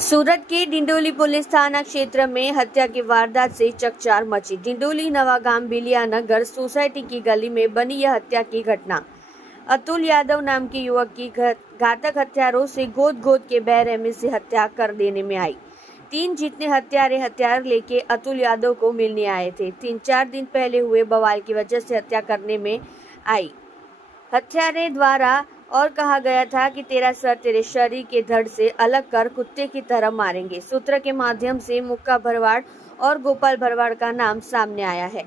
सूरत के डिंडोली पुलिस थाना क्षेत्र में हत्या की वारदात से चकचार मची। डिंडोली नवागाम बिलिया नगर सोसाइटी की गली में बनी यह हत्या की घटना अतुल यादव नाम के युवक की घातक हथियारों से गोद के बेरहमी से हत्या कर देने में आई। 3 जितने हथियार लेके अतुल यादव को मिलने आए थे। 3-4 दिन पहले हुए बवाल की वजह से हत्या करने में आई। हत्यारे द्वारा और कहा गया था कि तेरा सर तेरे शरीर के धड़ से अलग कर कुत्ते की तरह मारेंगे। सूत्र के माध्यम से मुक्का भरवाड़ और गोपाल भरवाड़ का नाम सामने आया है।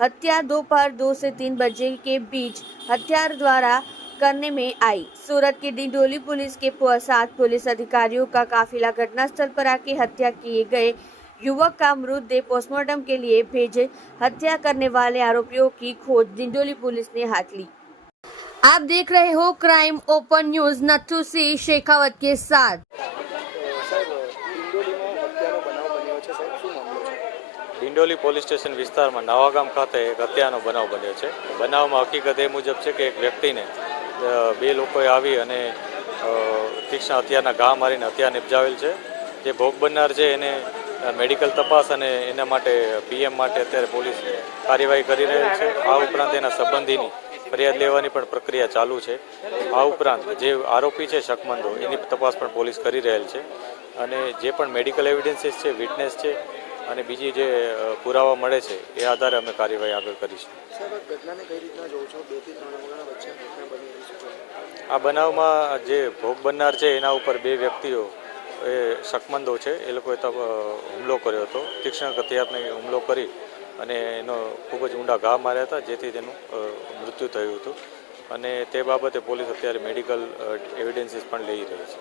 हत्या दोपहर 2 से 3 बजे के बीच हत्यार द्वारा करने में आई। सूरत की डिंडोली पुलिस के 7 पुलिस अधिकारियों का काफिला घटनास्थल पर आके हत्या किए गए युवक का मृतदेह पोस्टमार्टम के लिए भेजे। हत्या करने वाले आरोपियों की खोज डिंडोली पुलिस ने हाथ ली। आप देख रहे हो crime open news Nathu Singh Shekhawat के साथ। डिंडोली पोलीस स्टेशन विस्तार में नवागाम खाते एक हत्याનો બનાવ બન્યો છે। બનાવમાં હકીકત એ મુજબ છે કે એક વ્યક્તિને બે લોકોએ આવી અને તીક્ષ્ણ હથિયારના ઘા મારીને હત્યા નિપજાવેલ છે। જે ભોગ બનનાર છે એને મેડિકલ તપાસ અને એના માટે પીએમ માટે અત્યારે પોલીસ કાર્યવાહી કરી રહેલ છે। આ ઉપરાંત એના સંબંધીની ફરિયાદ લેવાની પણ પ્રક્રિયા ચાલુ છે। આ ઉપરાંત જે આરોપી છે શકમંદો એની તપાસ પણ પોલીસ કરી રહેલ છે અને જે પણ મેડિકલ એવિડન્સીસ છે, વિટનેસ છે અને બીજી જે પુરાવા મળે છે એ આધારે અમે કાર્યવાહી આગળ કરીશું। આ બનાવમાં જે ભોગ બનનાર છે એના ઉપર 2 વ્યક્તિઓ એ શકમંદો છે એ લોકોએ હુમલો કર્યો હતો। તીક્ષ્ણ હથિયારનો હુમલો કરી અને એનો ખૂબ જ ઊંડા ઘા માર્યા હતા, જેથી તેનું મૃત્યુ થયું હતું અને તે બાબતે પોલીસ અત્યારે મેડિકલ એવિડન્સીસ પણ લઈ રહી છે।